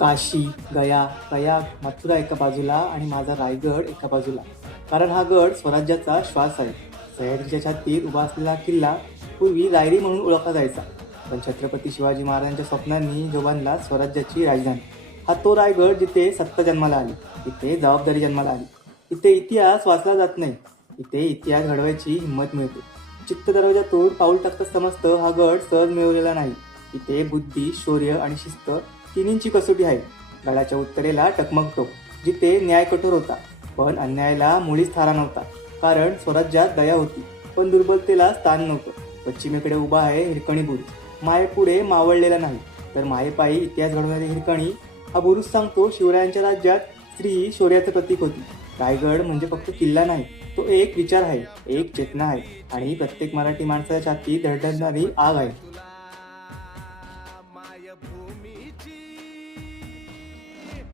काशी, गया, प्रयाग, मथुरा एका बाजूला आणि माझा रायगड एका बाजूला. कारण हा गड स्वराज्याचा श्वास आहे. सह्याद्रीच्या छातीत उभा असलेला किल्ला पूर्वी रायरी म्हणून ओळखला जायचा. पण छत्रपती शिवाजी महाराजांच्या स्वप्नांनी जो बांधला स्वराज्याची राजधानी. हा तो रायगड जिथे सत्ता जन्माला आली, इथे जबाबदारी जन्माला आली. इथे इतिहास वाचला जात नाही, इथे इतिहास घडवायची हिंमत मिळते. चित्त दरवाजातून पाऊल टाकता समजतं हा गड सहज मिळवलेला नाही. इथे बुद्धी, शौर्य आणि शिस्त तिन्हींची कसोटी आहे. गडाच्या उत्तरेला टकमकतो, जिथे न्याय कठोर होता, पण अन्यायाला मुळीच थारा नव्हता. कारण स्वराज्यात दया होती, पण दुर्बलतेला स्थान नव्हतं. पश्चिमेकडे उभा आहे हिरकणी बुरुज. मायेपुढे मावळलेला नाही, तर मायेपायी इतिहास घडवणारी हिरकणी. हा बुरुज सांगतो शिवरायांच्या राज्यात स्त्री शौर्याचं प्रतीक होती. रायगड म्हणजे फक्त किल्ला नाही, तो एक विचार आहे, एक चेतना आहे आणि प्रत्येक मराठी माणसाच्या छातीत धडधडणारी आग आहे.